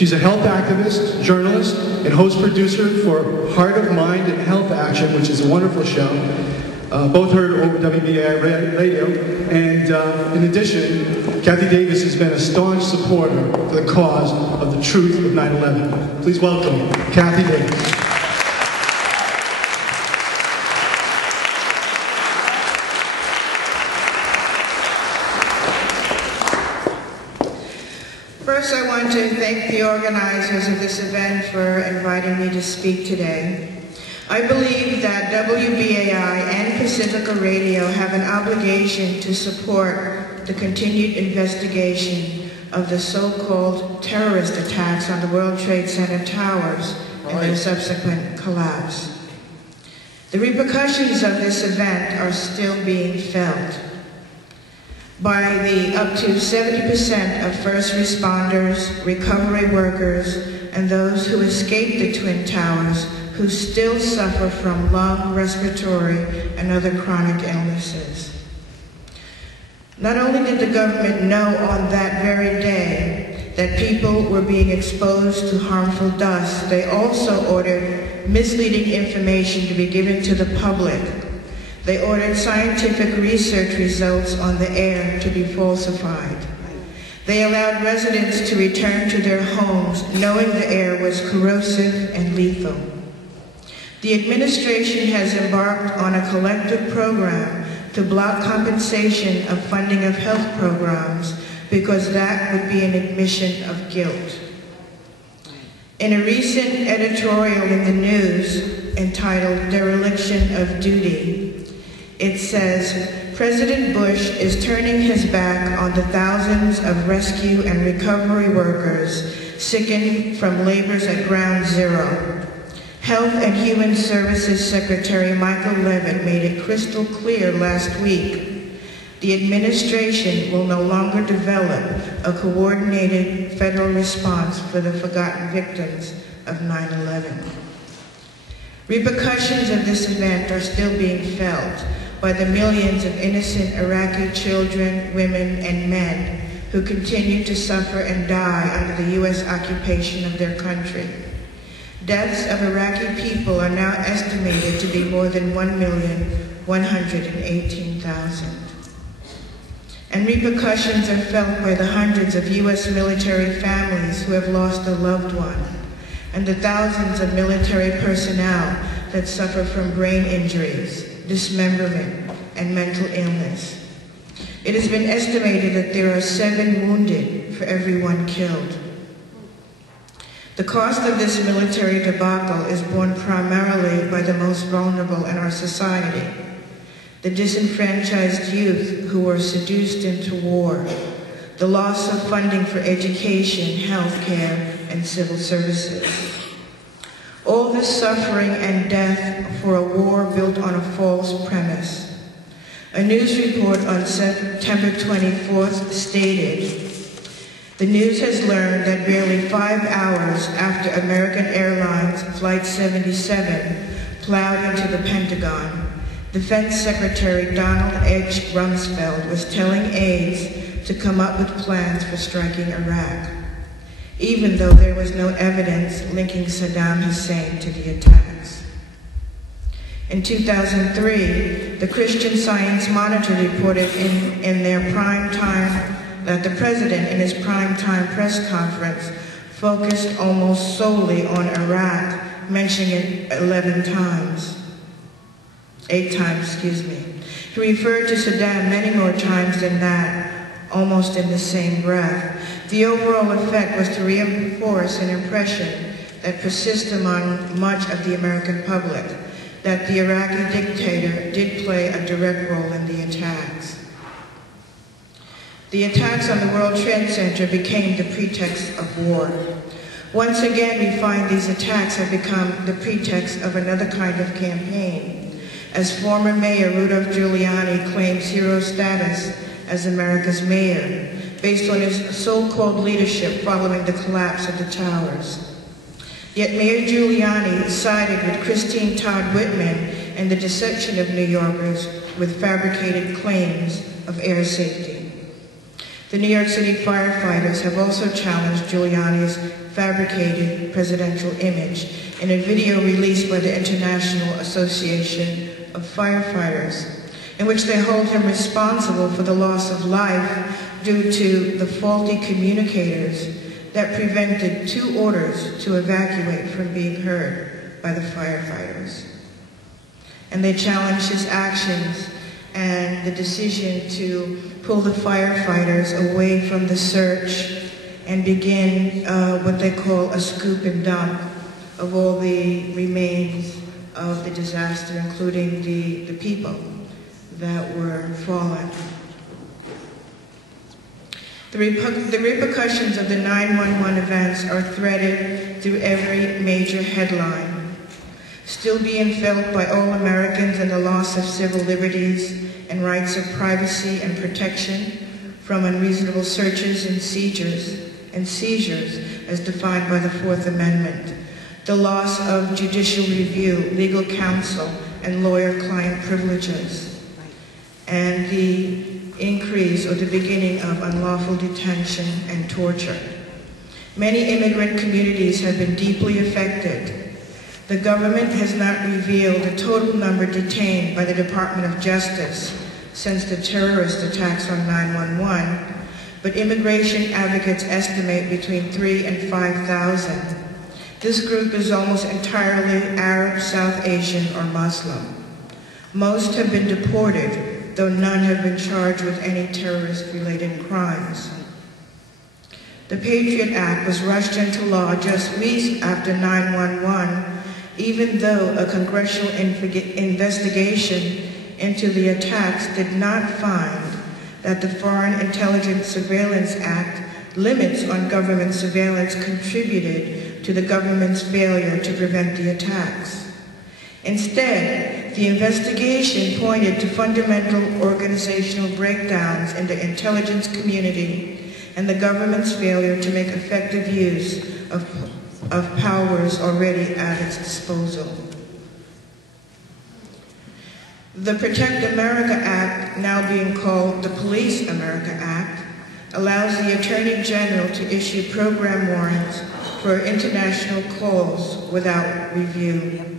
She's a health activist, journalist, and host-producer for Heart of Mind and Health Action, which is a wonderful show. Both heard over WBAI Radio. And in addition, Kathy Davis has been a staunch supporter for the cause of the truth of 9/11. Please welcome Kathy Davis. First, I want to thank the organizers of this event for inviting me to speak today. I believe that WBAI and Pacifica Radio have an obligation to support the continued investigation of the so-called terrorist attacks on the World Trade Center towers and their subsequent collapse. The repercussions of this event are still being felt by the up to 70% of first responders, recovery workers, and those who escaped the Twin Towers who still suffer from lung, respiratory, and other chronic illnesses. Not only did the government know on that very day that people were being exposed to harmful dust, they also ordered misleading information to be given to the public. They ordered scientific research results on the air to be falsified. They allowed residents to return to their homes knowing the air was corrosive and lethal. The administration has embarked on a collective program to block compensation of funding of health programs because that would be an admission of guilt. In a recent editorial in the news entitled "Dereliction of Duty," it says, President Bush is turning his back on the thousands of rescue and recovery workers sickened from labors at Ground Zero. Health and Human Services Secretary Michael Levitt made it crystal clear last week. The administration will no longer develop a coordinated federal response for the forgotten victims of 9/11. Repercussions of this event are still being felt by the millions of innocent Iraqi children, women, and men who continue to suffer and die under the U.S. occupation of their country. Deaths of Iraqi people are now estimated to be more than 1,118,000. And repercussions are felt by the hundreds of U.S. military families who have lost a loved one, and the thousands of military personnel that suffer from brain injuries, dismemberment, and mental illness. It has been estimated that there are 7 wounded for every 1 killed. The cost of this military debacle is borne primarily by the most vulnerable in our society, the disenfranchised youth who were seduced into war, the loss of funding for education, health care, and civil services. All this suffering and death for a war built on a false premise. A news report on September 24th stated, the news has learned that barely 5 hours after American Airlines Flight 77 plowed into the Pentagon, Defense Secretary Donald H. Rumsfeld was telling aides to come up with plans for striking Iraq, even though there was no evidence linking Saddam Hussein to the attacks. In 2003, the Christian Science Monitor reported in their prime time that the president in his primetime press conference focused almost solely on Iraq, mentioning it 8 times, He referred to Saddam many more times than that, almost in the same breath. The overall effect was to reinforce an impression that persists among much of the American public, that the Iraqi dictator did play a direct role in the attacks. The attacks on the World Trade Center became the pretext of war. Once again, we find these attacks have become the pretext of another kind of campaign, as former Mayor Rudolph Giuliani claims hero status as America's mayor, based on his so-called leadership following the collapse of the towers. Yet Mayor Giuliani sided with Christine Todd Whitman and the deception of New Yorkers with fabricated claims of air safety. The New York City firefighters have also challenged Giuliani's fabricated presidential image in a video released by the International Association of Firefighters, in which they hold him responsible for the loss of life due to the faulty communicators that prevented 2 orders to evacuate from being heard by the firefighters. And they challenge his actions and the decision to pull the firefighters away from the search and begin what they call a scoop and dump of all the remains of the disaster, including the people that were fallen. The repercussions of the 9/11 events are threaded through every major headline, still being felt by all Americans in the loss of civil liberties and rights of privacy and protection from unreasonable searches and seizures as defined by the Fourth Amendment, the loss of judicial review, legal counsel, and lawyer-client privileges, and the increase or the beginning of unlawful detention and torture. Many immigrant communities have been deeply affected. The government has not revealed the total number detained by the Department of Justice since the terrorist attacks on 9/11, but immigration advocates estimate between 3,000 and 5,000. This group is almost entirely Arab, South Asian, or Muslim. Most have been deported, though none have been charged with any terrorist-related crimes. The Patriot Act was rushed into law just weeks after 9/11, even though a congressional investigation into the attacks did not find that the Foreign Intelligence Surveillance Act limits on government surveillance contributed to the government's failure to prevent the attacks. Instead, the investigation pointed to fundamental organizational breakdowns in the intelligence community and the government's failure to make effective use of powers already at its disposal. The Protect America Act, now being called the Police America Act, allows the Attorney General to issue program warrants for international calls without review.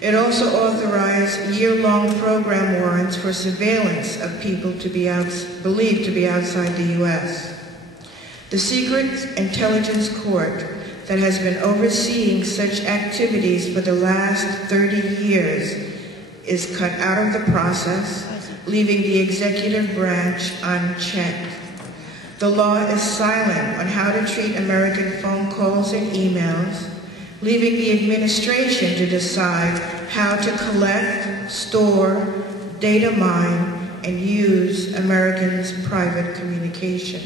It also authorized year-long program warrants for surveillance of people believed to be outside the U.S. The Secret Intelligence Court that has been overseeing such activities for the last 30 years is cut out of the process, leaving the executive branch unchecked. The law is silent on how to treat American phone calls and emails, leaving the administration to decide how to collect, store, data mine, and use Americans' private communication.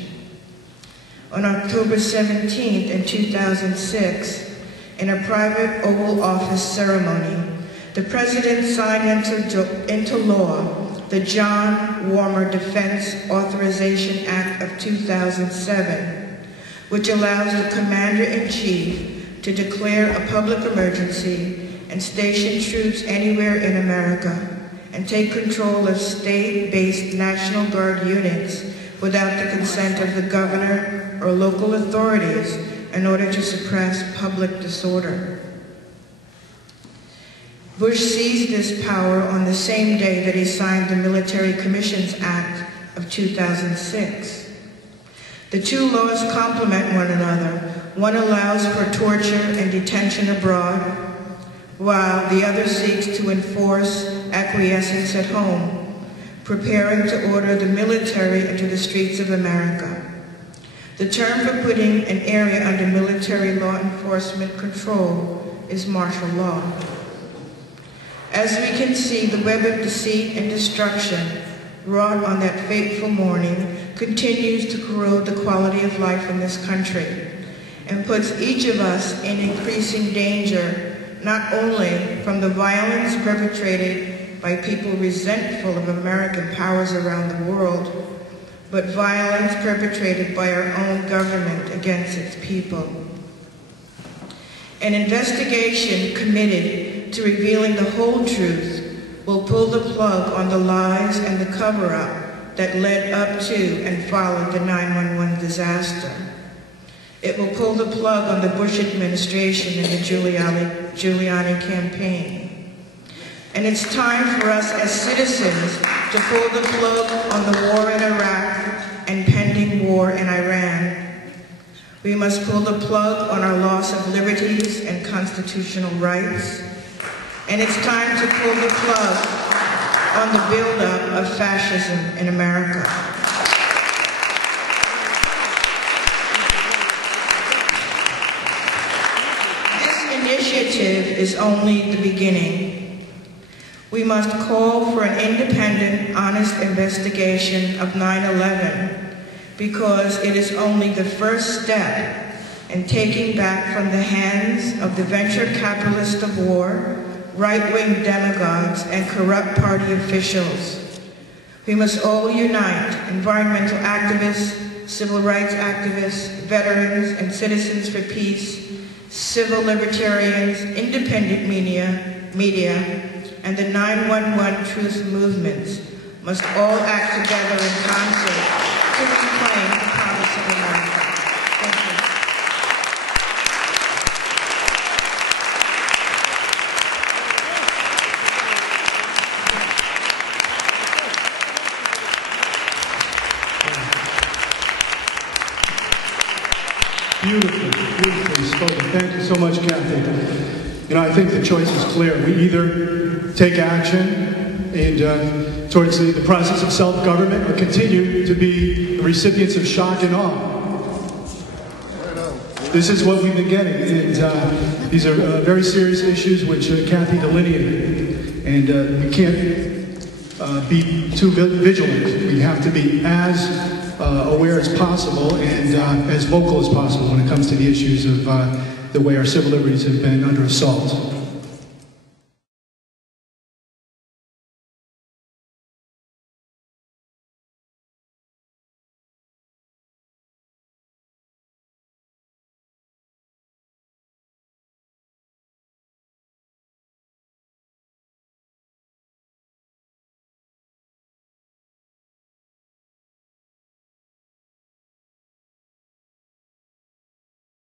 On October 17th in 2006, in a private Oval Office ceremony, the President signed into law the John Warmer Defense Authorization Act of 2007, which allows the Commander-in-Chief to declare a public emergency and station troops anywhere in America and take control of state-based National Guard units without the consent of the governor or local authorities in order to suppress public disorder. Bush seized this power on the same day that he signed the Military Commissions Act of 2006. The two laws complement one another. One allows for torture and detention abroad, while the other seeks to enforce acquiescence at home, preparing to order the military into the streets of America. The term for putting an area under military law enforcement control is martial law. As we can see, the web of deceit and destruction wrought on that fateful morning continues to corrode the quality of life in this country and puts each of us in increasing danger, not only from the violence perpetrated by people resentful of American powers around the world, but violence perpetrated by our own government against its people. An investigation committed to revealing the whole truth will pull the plug on the lies and the cover-up that led up to and followed the 9/11 disaster. It will pull the plug on the Bush administration and the Giuliani campaign. And it's time for us as citizens to pull the plug on the war in Iraq and pending war in Iran. We must pull the plug on our loss of liberties and constitutional rights. And it's time to pull the plug on the buildup of fascism in America. This initiative is only the beginning. We must call for an independent, honest investigation of 9/11 because it is only the first step in taking back from the hands of the venture capitalists of war, right-wing demagogues, and corrupt party officials. We must all unite, environmental activists, civil rights activists, veterans, and citizens for peace, civil libertarians, independent media, and the 9/11 truth movements must all act together in concert to reclaim the promise of America. Thank you. Beautifully spoken. Thank you so much, Kathy. You know, I think the choice is clear. We either take action and towards the process of self-government or continue to be the recipients of shock and awe. This is what we've been getting, and these are very serious issues which Kathy delineated, and we can't be too vigilant. We have to be as aware as possible and as vocal as possible when it comes to the issues of the way our civil liberties have been under assault.